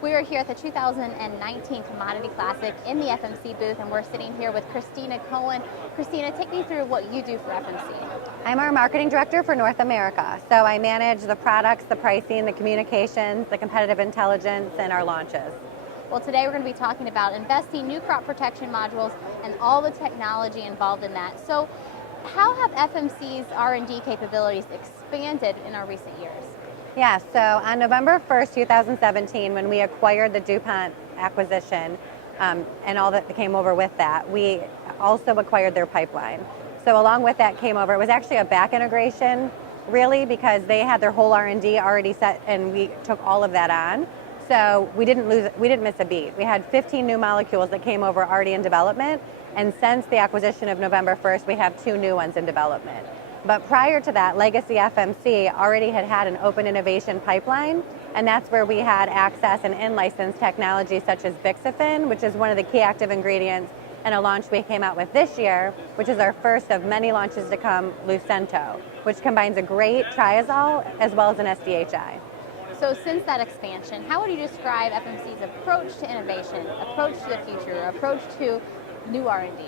We are here at the 2019 Commodity Classic in the FMC booth, and we're sitting here with Christina Cohen. Christina, take me through what you do for FMC. I'm our marketing director for North America. So I manage the products, the pricing, the communications, the competitive intelligence, and our launches. Well, today we're going to be talking about investing new crop protection modules and all the technology involved in that. So how have FMC's R&D capabilities expanded in our recent years? Yeah, so on November 1st, 2017, when we acquired the DuPont acquisition and all that came over with that, we also acquired their pipeline. So along with that came over, it was actually a back integration, really, because they had their whole R&D already set and we took all of that on. So we didn't miss a beat. We had 15 new molecules that came over already in development, and since the acquisition of November 1st, we have 2 new ones in development. But prior to that, Legacy FMC already had an open innovation pipeline, and that's where we had access and in-licensed technology such as Bixafen, which is one of the key active ingredients in a launch we came out with this year, which is our first of many launches to come, Lucento, which combines a great triazole as well as an SDHI. So since that expansion, how would you describe FMC's approach to innovation, approach to the future, approach to new R&D?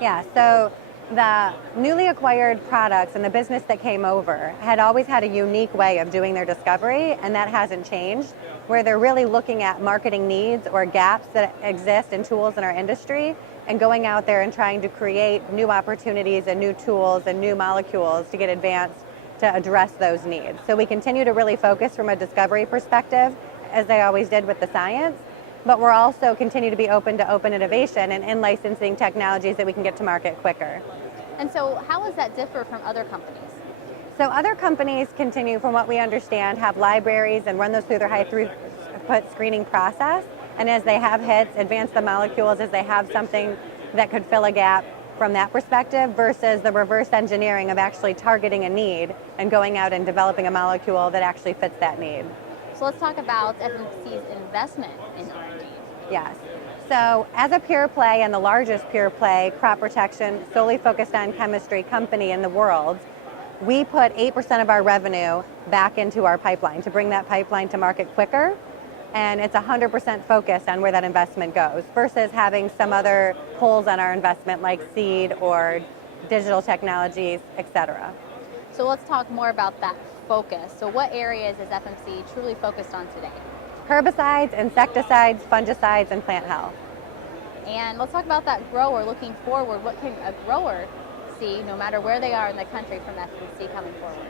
Yeah, so the newly acquired products and the business that came over had always had a unique way of doing their discovery, and that hasn't changed, where they're really looking at marketing needs or gaps that exist in tools in our industry and going out there and trying to create new opportunities and new tools and new molecules to get advanced to address those needs. So we continue to really focus from a discovery perspective, as they always did with the science, but we're also continue to be open to open innovation and in licensing technologies that we can get to market quicker. And so how does that differ from other companies? So other companies continue, from what we understand, have libraries and run those through their high throughput screening process. And as they have hits, advance the molecules as they have something that could fill a gap from that perspective, versus the reverse engineering of actually targeting a need and going out and developing a molecule that actually fits that need. So let's talk about FMC's investment in R&D. Yes. So as a pure play and the largest pure play crop protection solely focused on chemistry company in the world, we put 8% of our revenue back into our pipeline to bring that pipeline to market quicker. And it's 100% focused on where that investment goes versus having some other holes on our investment like seed or digital technologies, etc. So let's talk more about that focus. So what areas is FMC truly focused on today? Herbicides, insecticides, fungicides, and plant health. And let's talk about that grower looking forward. What can a grower see, no matter where they are in the country, from FMC coming forward?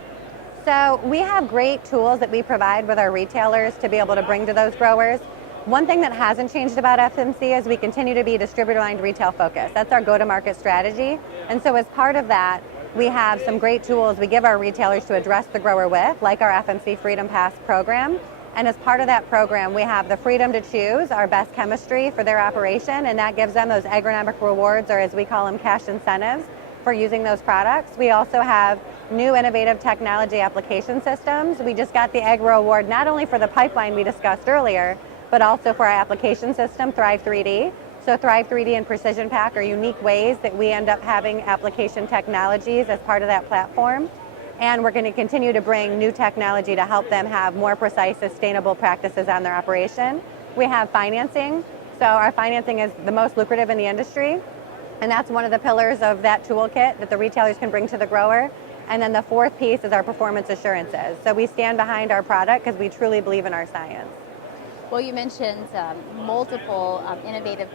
So we have great tools that we provide with our retailers to be able to bring to those growers. One thing that hasn't changed about FMC is we continue to be distributor-aligned retail focused. That's our go-to-market strategy. And so as part of that, we have some great tools we give our retailers to address the grower with, like our FMC Freedom Pass program. And as part of that program, we have the freedom to choose our best chemistry for their operation, and that gives them those agronomic rewards, or as we call them, cash incentives, for using those products. We also have new innovative technology application systems. We just got the Agro Award not only for the pipeline we discussed earlier, but also for our application system, Thrive 3D. So Thrive 3D and Precision Pack are unique ways that we end up having application technologies as part of that platform. And we're going to continue to bring new technology to help them have more precise, sustainable practices on their operation. We have financing. So our financing is the most lucrative in the industry. And that's one of the pillars of that toolkit that the retailers can bring to the grower. And then the fourth piece is our performance assurances. So we stand behind our product because we truly believe in our science. Well, you mentioned multiple innovative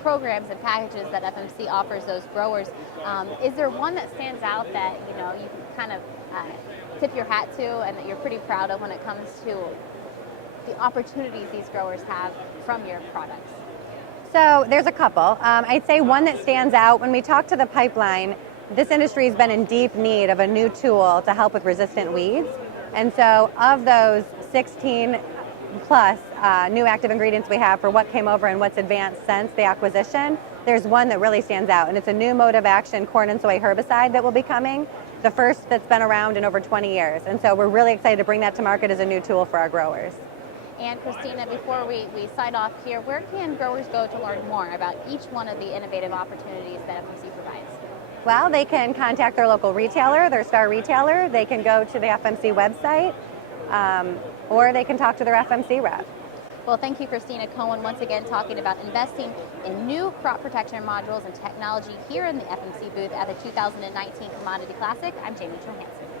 programs and packages that FMC offers those growers. Is there one that stands out that you can kind of tip your hat to and that you're pretty proud of when it comes to the opportunities these growers have from your products? So there's a couple. I'd say one that stands out, when we talk to the pipeline, this industry has been in deep need of a new tool to help with resistant weeds. And so of those 16 plus new active ingredients we have for what came over and what's advanced since the acquisition, there's one that really stands out, and it's a new mode of action corn and soy herbicide that will be coming, the first that's been around in over 20 years. And so we're really excited to bring that to market as a new tool for our growers. And Christina, before we sign off here, where can growers go to learn more about each one of the innovative opportunities that FMC provides? Well, they can contact their local retailer, their star retailer. They can go to the FMC website, or they can talk to their FMC rep. Well, thank you, Christina Cohen, once again talking about investing in new crop protection modules and technology here in the FMC booth at the 2019 Commodity Classic. I'm Jamie Johansson.